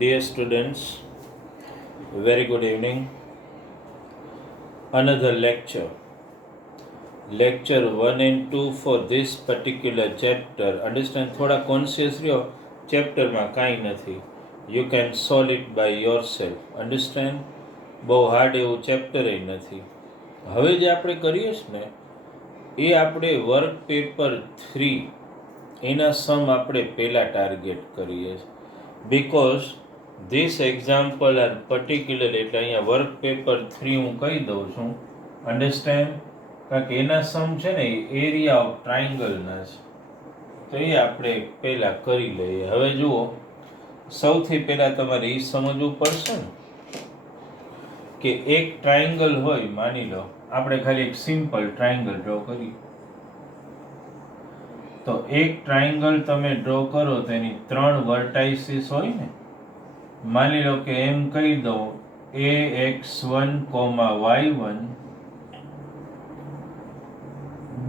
Dear students, very good evening. Another lecture, lecture 1 and 2 for this particular chapter. Understand? થોડા conscious રહ્યો, ચેપ્ટરમાં કાંઈ નથી. You can solve it by yourself. Understand? બહુ hard એવું chapter નથી. હવે જે આપણે કરીએ છીએ ને એ આપણે વર્ક પેપર 3 એના સમ આપણે પહેલા ટાર્ગેટ કરીએ છીએ. Because this example are particular એટલે અહીંયા વર્ક પેપર 3 હું કહી દઉં છું. અન્ડરસ્ટેન્ડ? કારણ કે એના સમ છે ને એરિયા ઓફ ટ્રાયંગલના છે, તો એ આપણે પહેલાં કરી લઈએ. હવે જુઓ, સૌથી પહેલાં તમારે એ સમજવું પડશે ને કે એક ટ્રાયંગલ હોય, માની લો આપણે ખાલી એક સિમ્પલ ટ્રાયંગલ ડ્રો કરીએ. તો એક ટ્રાયંગલ તમે ડ્રો કરો તો એની 3 વર્ટાઇસીસ હોય ને. માની લો કે એમ કહી દો ax1, y1,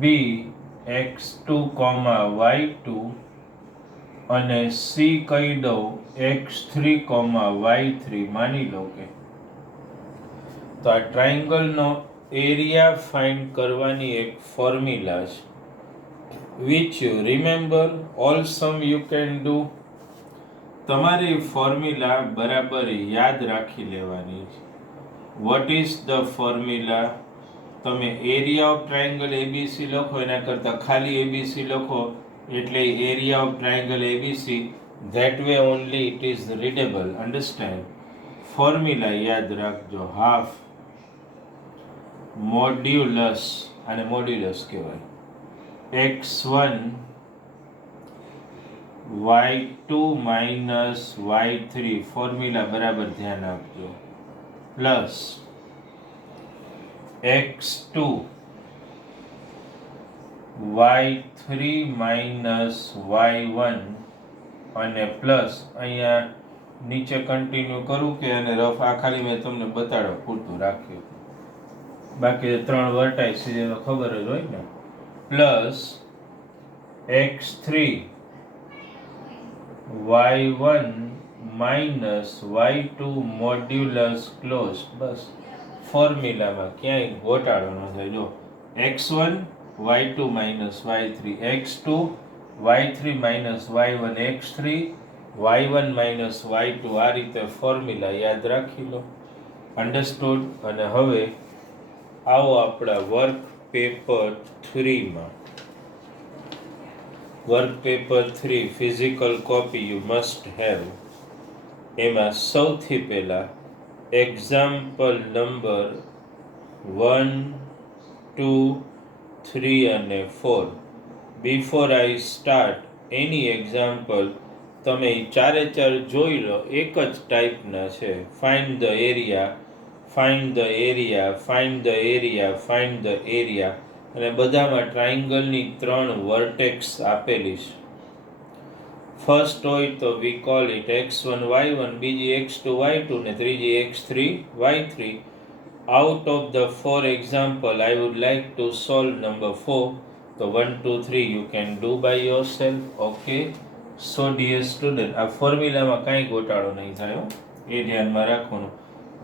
bx2, y2 અને c કહી દો x3, y3. માની લો કે તો આ ટ્રાયંગલનો એરિયા ફાઇન્ડ કરવાની એક ફોર્મ્યુલા છે, which you remember, all sum you can do. તમારી ફોર્મ્યુલા બરાબર યાદ રાખી લેવાની છે. What is the formula? તમે એરિયા ઓફ ટ્રાયંગલ એબીસી લખો એના કરતાં ખાલી એબીસી લખો એટલે area of triangle ABC. That way only it is readable. Understand? Formula યાદ રાખજો. હાફ મોડ્યુલસ, આને મોડ્યુલસ કહેવાય, x1 y2 minus y3. Formula બરાબર ધ્યાન આપજો. Plus x2 y3 minus y1 અને પ્લસ અહીંયા નીચે કન્ટિન્યુ કરું કે અને રફ? આ ખાલી મેં તમને બતાડવા પૂરતું રાખ્યું, બાકી 3 વર્ટાઇસીસ એ તો ખબર જ હોય ને. Plus x3 y1 minus y2 modulus close. બસ ફોર્મ્યુલામાં ક્યાંય ઘોટાળો ન થાય. જો x1 y2 minus y3, x2 y3 minus y1, x3 y1 minus y2. આ રીતે ફોર્મ્યુલા યાદ રાખી લો. અન્ડરસ્ટુડ? અને હવે આવો આપણા વર્ક પેપર 3માં. Work paper 3 physical copy you must have. એમાં સૌથી પહેલા એક્ઝામ્પલ નંબર 1, 2, 3 અને 4. બિફોર આઈ સ્ટાર્ટ એની એક્ઝામ્પલ તમે ચારે ચાર જોઈ લો. એક જ ટાઈપના છે. Find the area, find the area, find the area, find the area. અને બધામાં ટ્રાયંગલની 3 વર્ટેક્સ આપેલી છે. ફર્સ્ટ હોય તો વી કોલ ઇટ x1 y1, બીજી x2 y2 ને ત્રીજી x3 y3. Out of the 4 example I would like to solve number 4. તો 1, 2, 3 you can do by yourself. Okay? So dear student, આ ફોર્મ્યુલામાં કાંઈ ગોટાળો નહીં થાય, એ ધ્યાનમાં રાખવાનું.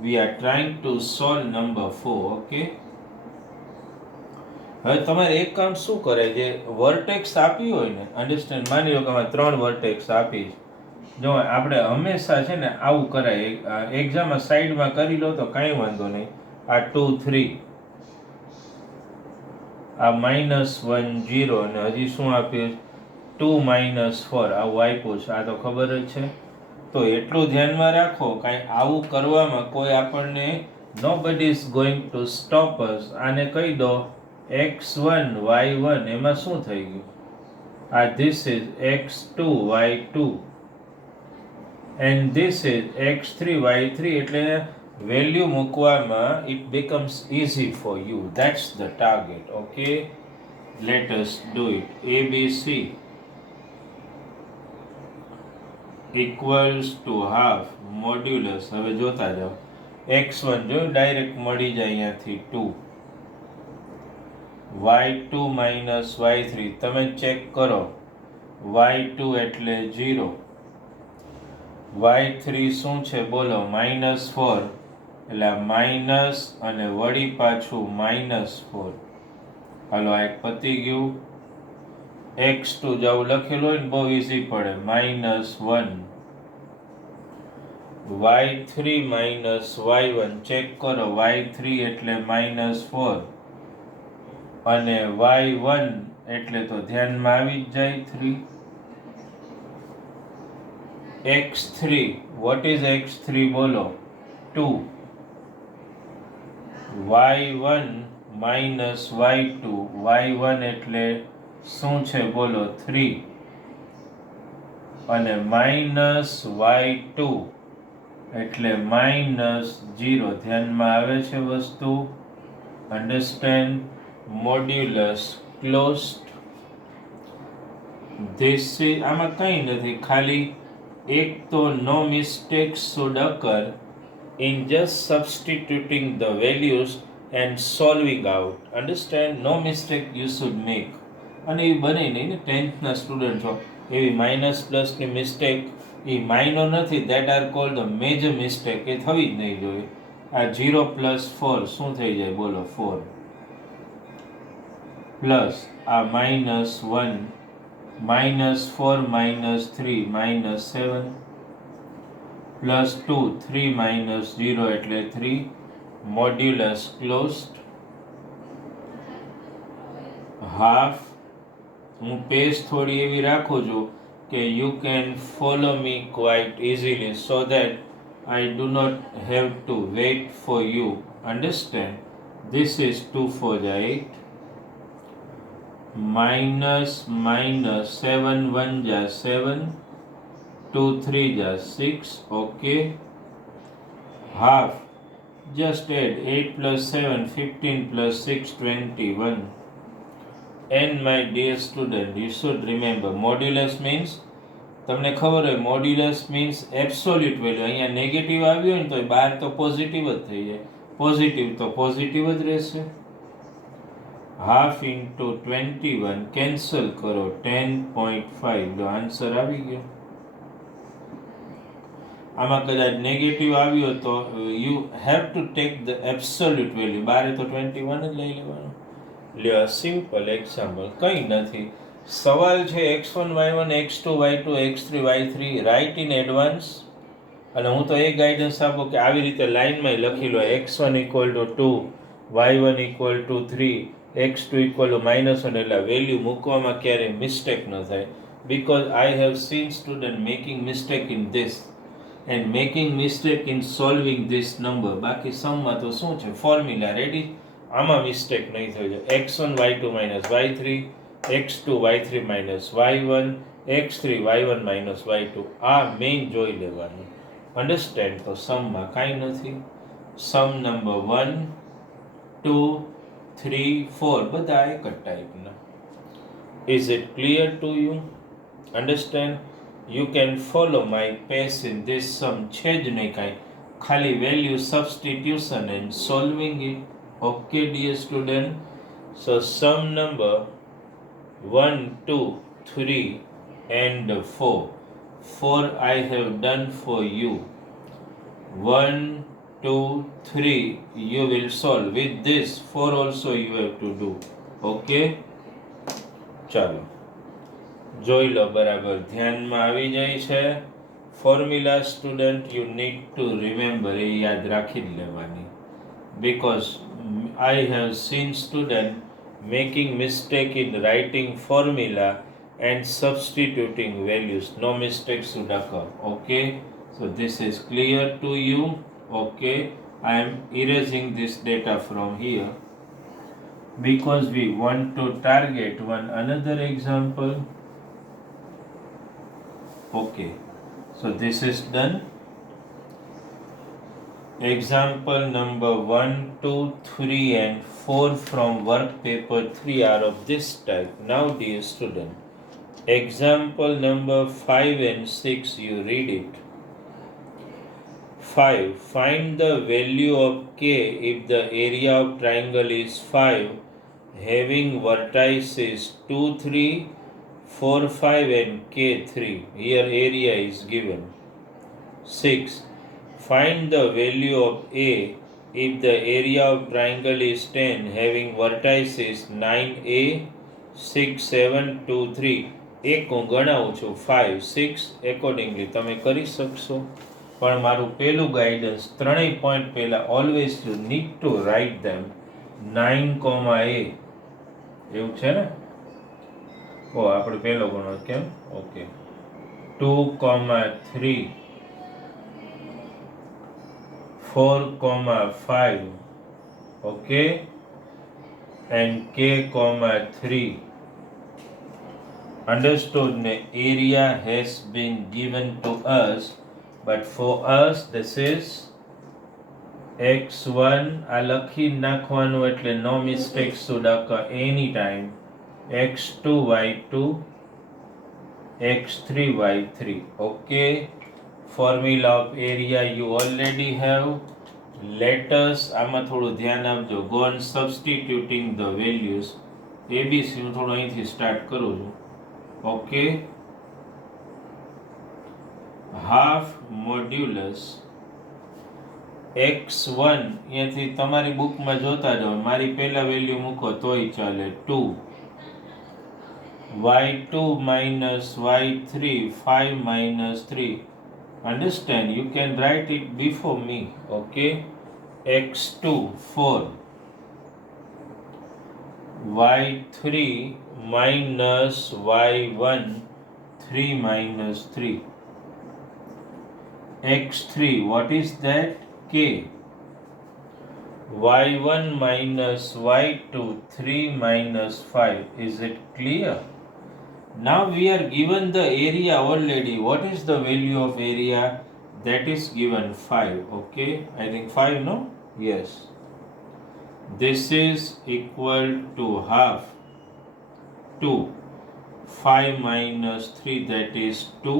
We are trying to solve number 4. Okay? હવે તમારે એક કામ શું કરે, જે વર્ટેક્સ આપી હોય ને, અન્ડરસ્ટેન્ડ? માની લો કે આમાં 3 વર્ટેક્સ આપી છે. જો આપણે હંમેશા છે ને આવું કરાય, એક્ઝામમાં સાઈડમાં કરી લો તો કાંઈ વાંધો નહીં. આ 2, 3, આ -1, 0 અને હજી શું આપ્યું? 2, -4. આવું આપ્યું છે. આ તો ખબર જ છે. તો એટલું ધ્યાનમાં રાખો, કાંઈ આવું કરવામાં કોઈ આપણને nobody is going to stop us. આને કહી દો x1 y1. એમાં શું થઈ ગયું? આ this is x2 y2 and this is x3 y3. એટલે વેલ્યુ મૂકવામાં it becomes easy for you. That's the target. Okay, let us do it. ABC equals to half modulus. હવે જોતા જાઓ. x1 જો ડાયરેક્ટ મળી જાય અહીંયાથી 2, y2 minus y3. તમે ચેક કરો, y2 એટલે 0, y3 શું છે બોલો? -4, એટલે માઇનસ અને વળી પાછું -4. હાલો, આ એક પતી ગયું. x2 જેવું લખેલું હોય ને બહુ ઈઝી પડે. -1 y3 y1. ચેક કરો. y3 એટલે -4 અને y1 એટલે તો ધ્યાનમાં આવી જ જાય 3. x3, what is x3 બોલો? 2. y1 y2. y1 એટલે શું છે બોલો? 3 અને -y2 એટલે -0. ધ્યાનમાં આવે છે વસ્તુ? Understand? Modulus closed. This is, આમાં કંઈ નથી, ખાલી એક તો no mistakes should occur in just substituting the values and solving out. Understand? No mistake you should make. અને એ બને નહીં ને, 10th ના સ્ટુડન્ટ છો, એવી માઇનસ પ્લસની મિસ્ટેક એ માઇનર નથી, that are called the major mistake. એ થવી જ નહીં જોઈએ. આ 0 + 4 શું થઈ જાય બોલો? 4 પ્લસ આ -1 -4 -3 -7 +2 3 -0 એટલે 3. Modulus closed. હાફ. હું પેજ થોડી એવી રાખું છું કે you can follow me quite easily, so that I do not have to wait for you. Understand? This is 2 4 8 -7 1 7 2 3 6. Okay. Half. Just add 8 + 7 15 + 6 21. And my dear student, you should remember modulus means, તમને ખબર હોય modulus means absolute value. અહીંયા negative આવ્યું હોય ને તો બહાર તો પોઝિટિવ જ થઈ જાય. પોઝિટિવ તો પોઝિટિવ જ રહેશે. હાફ ઇન્ટુ 21 કેન્સલ કરો 10.5. જો આન્સર આવી ગયો. આમાં કદાચ નેગેટિવ આવ્યો તો you have to take the absolute value. બારે તો 21 જ લઈ લેવાનું. લ્યો સિમ્પલ એક્ઝામ્પલ, કંઈ નથી. સવાલ છે x1 y1 x2 y2 x3 y3 right in advance. અને હું તો એ ગાઈડન્સ આપું કે આવી રીતે લાઇનમાં લખી લો. x1 = 2 y1 = 3 x2 = -1. એટલે વેલ્યુ મૂકવામાં ક્યારેય મિસ્ટેક ન થાય. Because I have seen student making mistake in this and making mistake in solving this number. બાકી સમમાં તો શું છે? Formula ready. આમાં મિસ્ટેક નહીં થઈ જાય. x1 y2 - y3 x2 y3 - y1 x3 y1 - y2. આ મેઇન જોઈ લેવાનું. અન્ડરસ્ટેન્ડ? તો સમમાં કાંઈ નથી. સમ નંબર 1 2 3 4 બધા એક જ ટાઈપના. Is it clear to you? Understand? You can follow my pace in this sum. છે જ નહીં કાંઈ, ખાલી value substitution and solving it. Okay, dear student. So sum number 1 2 3 and 4. 4 I have done for you. 1 2 3 you will solve. With this 4 also you have to do. Okay? ચાલો જોઈ લો બરાબર. ધ્યાનમાં આવી જાય છે. Formula student you need to remember. એ યાદ રાખી જ લેવાની. Because I have seen student making mistake in writing formula and substituting values. No mistakes should occur. Okay, so this is clear to you. Okay, I am erasing this data from here because we want to target one another example. Okay, so this is done. Example number 1, 2, 3 and 4 from work paper 3 are of this type. Now dear student, example number 5 and 6 you read it. 5. Find the value of k if the area of triangle is 5 having vertices 2, 3, 4, 5 and k 3. Here area is given. 6. Find the value of A if the area of triangle is 10 having vertices 9A 6 7 2 3. એક હું ગણાવું છું 5 6 accordingly તમે કરી શકશો, પણ મારું પહેલું guidance ત્રણેય પોઈન્ટ પહેલા always you need two write them 9, A એવું છે ને. ઓ આપણે પહેલો ગણો કેમ? Okay 2, 3 4, 5, okay, and K, 3. Understood? Area has been given to us, but for us this is x1. આ લખી નાખવાનું એટલે no mistakes should occur any time. x2, y2, x3, y3. Okay. Formula of area you already have. Let us આમાં થોડું ધ્યાન આપજો. Go on substituting the values. ABC હું થોડું અહીંથી સ્ટાર્ટ કરું છું. ઓકે, હાફ મોડ્યુલસ x1 અહીંયાથી તમારી બુકમાં જોતા જાઓ, મારી પહેલા વેલ્યુ મૂકો તોય ચાલે 2, y2 minus y3 5 minus 3. Understand? You can write it before me. Okay. x2 4, y3 minus y1 3 minus 3, x3 what is that? K. y1 minus y2 3 minus 5. Is it clear? Now we are given the area already. What is the value of area? That is given 5. Okay, I think 5, no? Yes. This is equal to half 2. 5 minus 3, that is 2.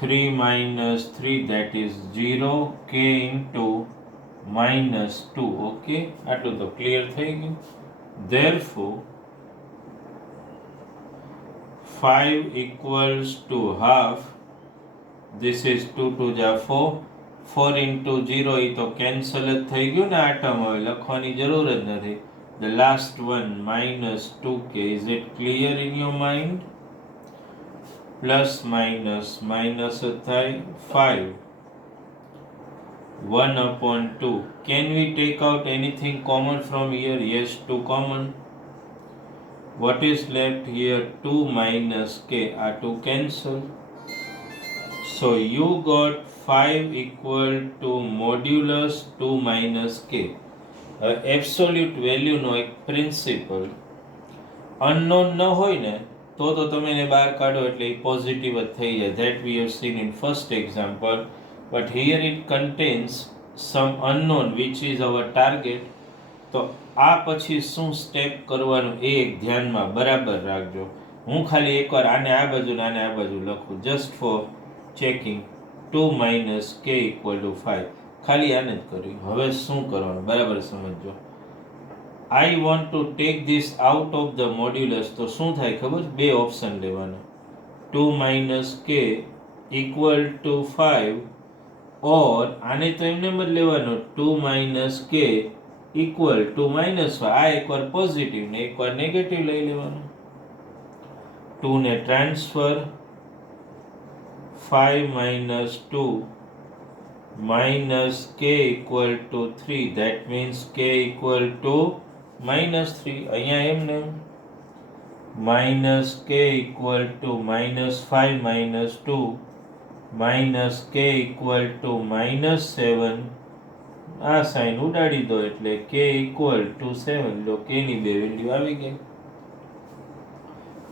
3 minus 3, that is 0. K into minus 2. Okay, આટલું તો clear થઈ ગયું. Therefore 5 equals to half. This is 2 to the 4. 4 into 0 એ તો cancel જ થઈ ગયું ને, આ ટર્મ હવે લખવાની જરૂર જ નથી. The last one minus 2k. Is it clear in your mind? Plus minus minus થાય 5. 1 upon 2. Can we take out anything common from here? Yes, 2 common. What is left here? 2 minus k. Are 2 cancel. So you got 5 equal to modulus 2 minus k. Absolute value નો એક principal unknown ન હોય ને તો તમે એને બહાર કાઢો એટલે એ પોઝિટિવ જ થઈ જાય. That we have seen in first example, but here it contains some unknown which is our target. તો આ પછી શું સ્ટેપ કરવાનું એ એક ધ્યાનમાં બરાબર રાખજો. હું ખાલી એકવાર આને આ બાજુ ને આને આ બાજુ લખું just for checking. 2 minus k equal to 5. ખાલી આને જ કર્યું. હવે શું કરવાનું બરાબર સમજો. I want to take this out of the modulus. તો શું થાય ખબર? બે ઓપ્શન લેવાના. 2 minus k equal to 5 or આને તો એમને જ લેવાનો 2 minus k equal to minus 5. આ એકવાર પોઝિટિવ ને એકવાર નેગેટિવ લઈ લેવાનું. 2 ને transfer 5 minus 2 minus k equal to 3. That means k equal to minus 3. અહીંયા એમને minus k equal to minus 5 minus 2 minus k equal to minus 7. આ સાઇન ઉડાડી દો એટલે k equal to 7. Law k ની બે વેલ્યુ આવી ગઈ.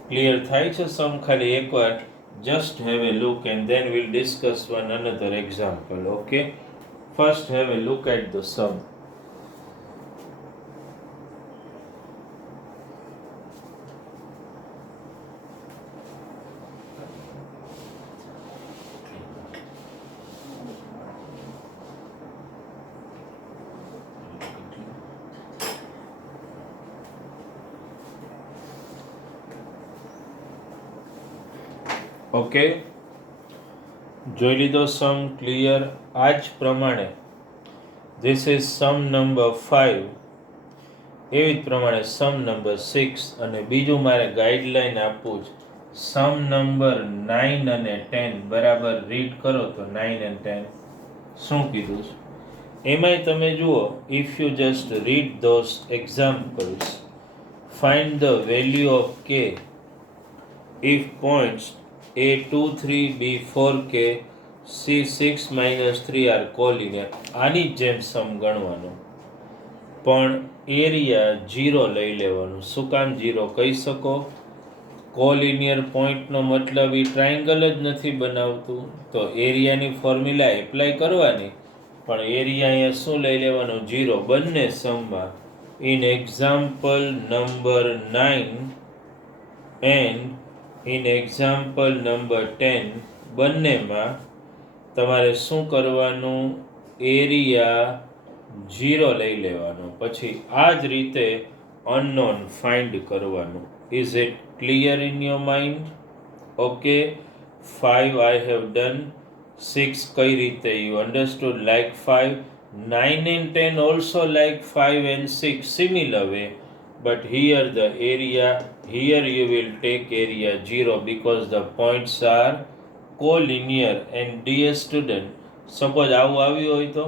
ક્લિયર થાય છે સમ? ખાલી એકવાર just have a look and then we'll discuss one another example. Okay, first have a look at the sum. Okay, જોઈ લીધો સમ ક્લિયર? આ જ પ્રમાણે ધીસ ઇઝ સમ નંબર 5, એવી જ પ્રમાણે સમ નંબર 6, અને બીજું મારે ગાઈડલાઈન આપવું છે. સમ નંબર 9 અને 10 બરાબર રીડ કરો તો 9 અને 10 શું કીધું છે એમાંય તમે જુઓ. If you just read those examples, find the value of k if points a 2 3 b 4 k c 6 minus 3 are collinear. આની જ જેમ સમ ગણવાનું, પણ એરિયા 0 લઈ લેવાનું. શું કામ 0 કહી શકો? કોલિનિયર પોઈન્ટનો મતલબ એ ટ્રાયંગલ જ નથી બનાવતું, તો એરિયાની ફોર્મ્યુલા એપ્લાય કરવાની, પણ એરિયા અહીંયા શું લઈ લેવાનું? 0. બંને સમમાં in example number 9 and in example number 10 બંનેમાં તમારે શું કરવાનું? એરિયા 0 લઈ લેવાનો. પછી આ જ રીતે અનનોન ફાઇન્ડ કરવાનું. Is it clear in your mind? Okay, 5 I have done. 6 કઈ રીતે? You understood like 5. 9 and 10 also like 5 and 6 similar way, but here the area, here you will take area 0 because the points are collinear. And dear student, suppose આવું આવ્યું હોય તો,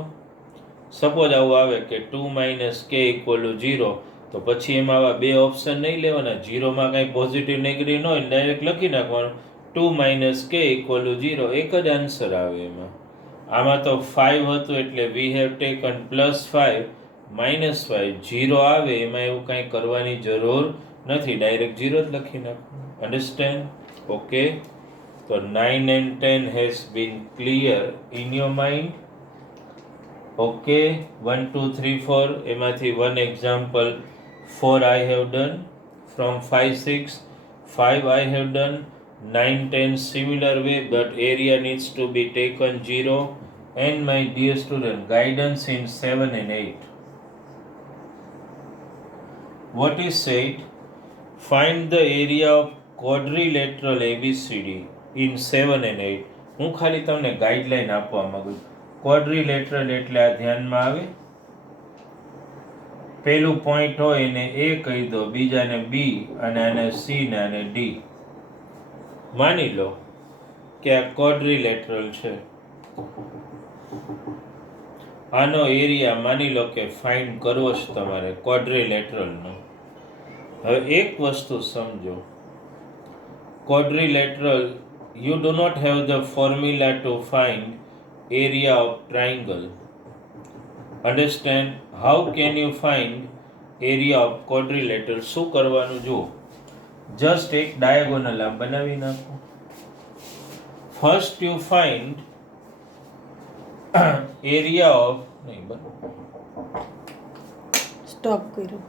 suppose આવું આવે કે 2 minus k equal to 0, તો પછી એમાં આવા બે ઓપ્શન નહીં લેવાના. 0માં કાંઈ પોઝિટિવ નેગેટિવ ન હોય, ડાયરેક્ટ લખી નાખવાનું 2 minus k equal to 0, એક જ આન્સર આવે એમાં. આમાં તો 5 હતું એટલે વી હેવ ટેકન +5 -5. 0 આવે એમાં એવું કાંઈ કરવાની જરૂર નથી, ડાયરેક્ટ 0 જ લખી નાખવાનું. અન્ડરસ્ટેન્ડ? ઓકે, તો 9 and 10 has been clear in your mind. Okay, 1 2 3 4 એમાંથી one example 4 I have done. From 5 6 5 I have done. 9 10 similar way, but area needs to be taken 0. And my dear student, guidance in 7 and 8. What is said? Find the area of quadrilateral ABCD in 7 and 8. હું ખાલી તમને guideline આપવા માંગુ છું. ક્વોડ્રિલેટરલ એટલે આ ધ્યાનમાં આવે, પેલું પોઈન્ટ હોય એને A કહી દો, બીજાને B, અને આને C ને આને D. માની લો કે આ ક્વોડ્રિલેટરલ છે. આનો એરિયા માની લો કે ફાઇન્ડ કરવો છે તમારે ક્વોડ્રિલેટરલનો. હવે એક વસ્તુ સમજો, ક્વોડ્રિલેટરલ you do not have the formula to find area of triangle. Understand? How can you find area of quadrilateral? શું કરવાનું જુઓ, જસ્ટ એક ડાયાગોનલ આમ બનાવી નાખો. First you find area of, નહીં બરાબર, સ્ટોપ કર્યું.